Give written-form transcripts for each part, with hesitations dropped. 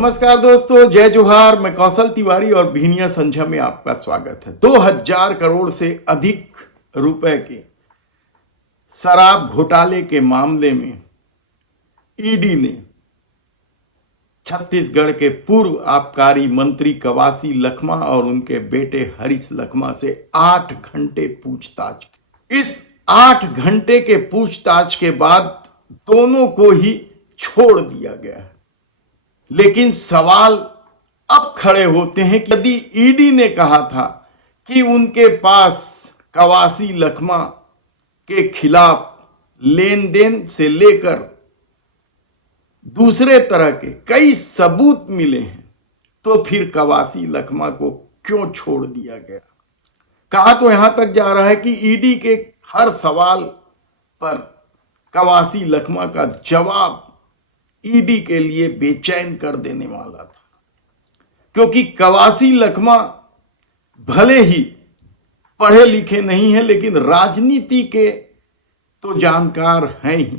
नमस्कार दोस्तों, जय जोहार। मैं कौशल तिवारी और भिनिया संझा में आपका स्वागत है। 2000 करोड़ से अधिक रुपए के शराब घोटाले के मामले में ईडी ने छत्तीसगढ़ के पूर्व आबकारी मंत्री कवासी लखमा और उनके बेटे हरीश लखमा से 8 घंटे पूछताछ की। इस 8 घंटे के पूछताछ के बाद दोनों को ही छोड़ दिया गया है। लेकिन सवाल अब खड़े होते हैं कि यदि ईडी ने कहा था कि उनके पास कवासी लखमा के खिलाफ लेन देन से लेकर दूसरे तरह के कई सबूत मिले हैं, तो फिर कवासी लखमा को क्यों छोड़ दिया गया? कहा तो यहां तक जा रहा है कि ईडी के हर सवाल पर कवासी लखमा का जवाब ईडी के लिए बेचैन कर देने वाला था, क्योंकि कवासी लखमा भले ही पढ़े लिखे नहीं है, लेकिन राजनीति के तो जानकार हैं ही।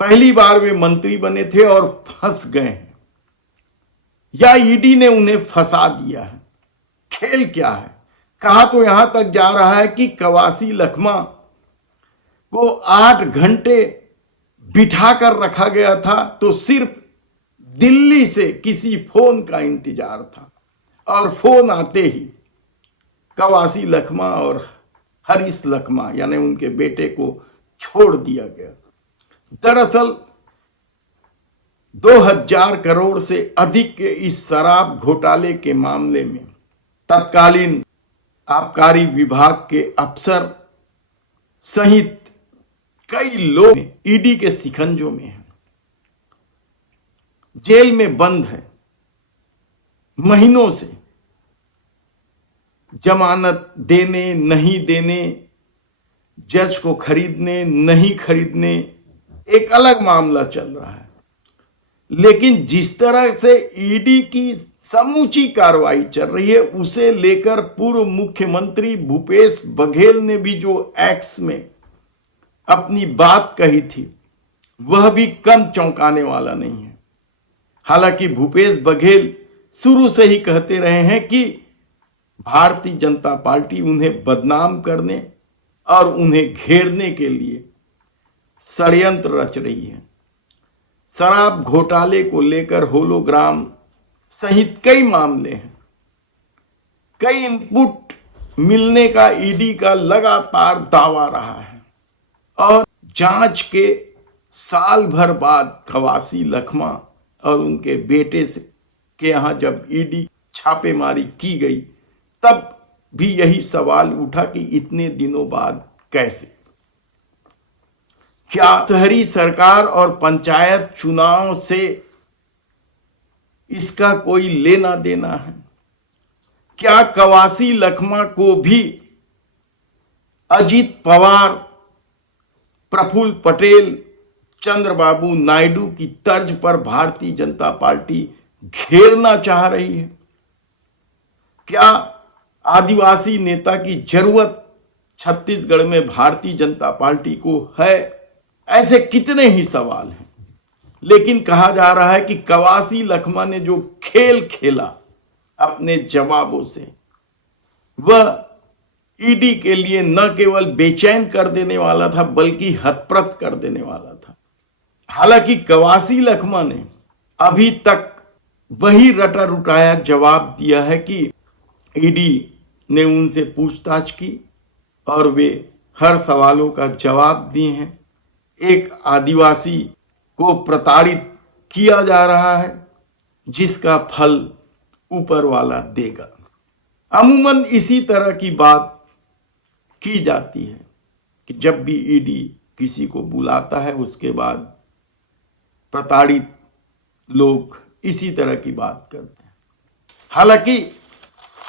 पहली बार वे मंत्री बने थे और फंस गए हैं, या ईडी ने उन्हें फंसा दिया है। खेल क्या है? कहा तो यहां तक जा रहा है कि कवासी लखमा को 8 घंटे बिठाकर रखा गया था, तो सिर्फ दिल्ली से किसी फोन का इंतजार था, और फोन आते ही कवासी लखमा और हरीश लखमा यानी उनके बेटे को छोड़ दिया गया। दरअसल 2000 करोड़ से अधिक के इस शराब घोटाले के मामले में तत्कालीन आबकारी विभाग के अफसर सहित कई लोग ईडी के शिकंजों में हैं, जेल में बंद है महीनों से। जमानत देने नहीं देने, जज को खरीदने नहीं खरीदने, एक अलग मामला चल रहा है। लेकिन जिस तरह से ईडी की समूची कार्रवाई चल रही है, उसे लेकर पूर्व मुख्यमंत्री भूपेश बघेल ने भी जो एक्स में अपनी बात कही थी, वह भी कम चौंकाने वाला नहीं है। हालांकि भूपेश बघेल शुरू से ही कहते रहे हैं कि भारतीय जनता पार्टी उन्हें बदनाम करने और उन्हें घेरने के लिए षड्यंत्र रच रही है। शराब घोटाले को लेकर होलोग्राम सहित कई मामले हैं। कई इनपुट मिलने का ईडी का लगातार दावा रहा है, और जांच के साल भर बाद कवासी लखमा और उनके बेटे से के यहां जब ईडी छापेमारी की गई, तब भी यही सवाल उठा कि इतने दिनों बाद कैसे? क्या शहरी सरकार और पंचायत चुनाव से इसका कोई लेना देना है? क्या कवासी लखमा को भी अजीत पवार, प्रफुल्ल पटेल, चंद्रबाबू नायडू की तर्ज पर भारतीय जनता पार्टी घेरना चाह रही है? क्या आदिवासी नेता की जरूरत छत्तीसगढ़ में भारतीय जनता पार्टी को है? ऐसे कितने ही सवाल हैं। लेकिन कहा जा रहा है कि कवासी लखमा ने जो खेल खेला अपने जवाबों से, वह ईडी के लिए न केवल बेचैन कर देने वाला था, बल्कि हतप्रत कर देने वाला था। हालांकि कवासी लखमा ने अभी तक वही रटा रुटाया जवाब दिया है कि ईडी ने उनसे पूछताछ की और वे हर सवालों का जवाब दिए हैं। एक आदिवासी को प्रताड़ित किया जा रहा है, जिसका फल ऊपर वाला देगा। अमूमन इसी तरह की बात की जाती है कि जब भी ईडी किसी को बुलाता है, उसके बाद प्रताड़ित लोग इसी तरह की बात करते हैं। हालांकि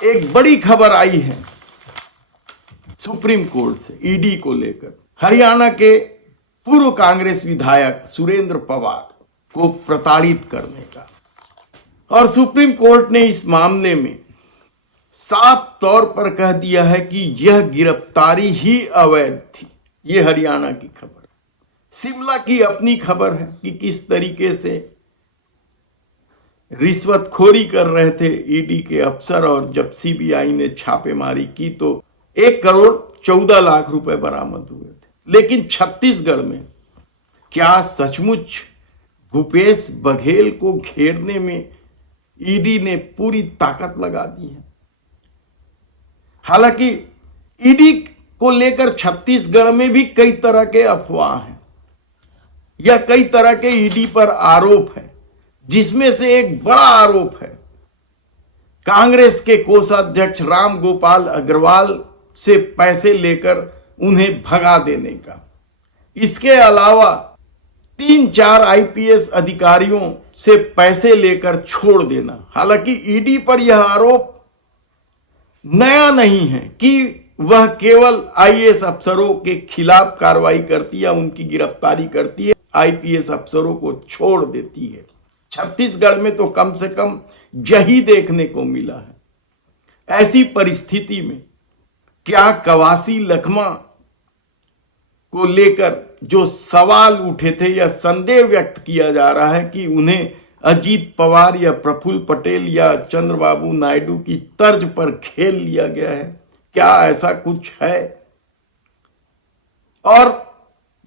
एक बड़ी खबर आई है सुप्रीम कोर्ट से ईडी को लेकर। हरियाणा के पूर्व कांग्रेस विधायक सुरेंद्र पवार को प्रताड़ित करने का, और सुप्रीम कोर्ट ने इस मामले में साफ तौर पर कह दिया है कि यह गिरफ्तारी ही अवैध थी। यह हरियाणा की खबर है। शिमला की अपनी खबर है कि किस तरीके से रिश्वतखोरी कर रहे थे ईडी के अफसर, और जब सीबीआई ने छापेमारी की तो 1,14,00,000 रुपए बरामद हुए थे। लेकिन छत्तीसगढ़ में क्या सचमुच भूपेश बघेल को घेरने में ईडी ने पूरी ताकत लगा दी है? हालांकि ईडी को लेकर छत्तीसगढ़ में भी कई तरह के अफवाह हैं या कई तरह के ईडी पर आरोप हैं, जिसमें से एक बड़ा आरोप है कांग्रेस के कोषाध्यक्ष राम गोपाल अग्रवाल से पैसे लेकर उन्हें भगा देने का। इसके अलावा 3-4 आईपीएस अधिकारियों से पैसे लेकर छोड़ देना। हालांकि ईडी पर यह आरोप नया नहीं है कि वह केवल आईएएस अफसरों के खिलाफ कार्रवाई करती है, उनकी गिरफ्तारी करती है, आईपीएस अफसरों को छोड़ देती है। छत्तीसगढ़ में तो कम से कम यही देखने को मिला है। ऐसी परिस्थिति में क्या कवासी लखमा को लेकर जो सवाल उठे थे या संदेह व्यक्त किया जा रहा है कि उन्हें अजीत पवार या प्रफुल्ल पटेल या चंद्रबाबू नायडू की तर्ज पर खेल लिया गया है, क्या ऐसा कुछ है? और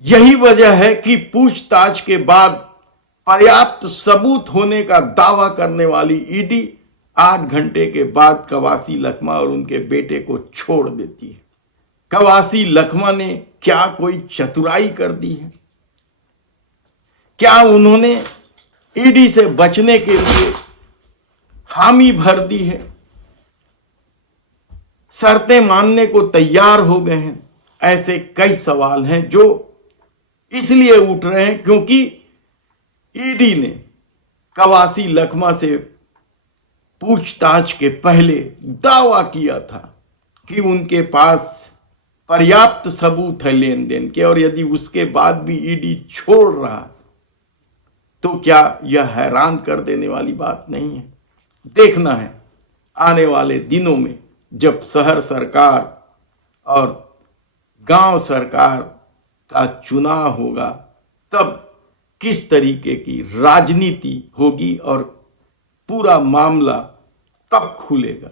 यही वजह है कि पूछताछ के बाद पर्याप्त सबूत होने का दावा करने वाली ईडी 8 घंटे के बाद कवासी लखमा और उनके बेटे को छोड़ देती है। कवासी लखमा ने क्या कोई चतुराई कर दी है? क्या उन्होंने ईडी से बचने के लिए हामी भर दी है? शर्तें मानने को तैयार हो गए हैं? ऐसे कई सवाल हैं जो इसलिए उठ रहे हैं क्योंकि ईडी ने कवासी लखमा से पूछताछ के पहले दावा किया था कि उनके पास पर्याप्त सबूत है लेन देन के, और यदि उसके बाद भी ईडी छोड़ रहा तो क्या यह हैरान कर देने वाली बात नहीं है? देखना है आने वाले दिनों में जब शहर सरकार और गांव सरकार का चुनाव होगा तब किस तरीके की राजनीति होगी और पूरा मामला तब खुलेगा।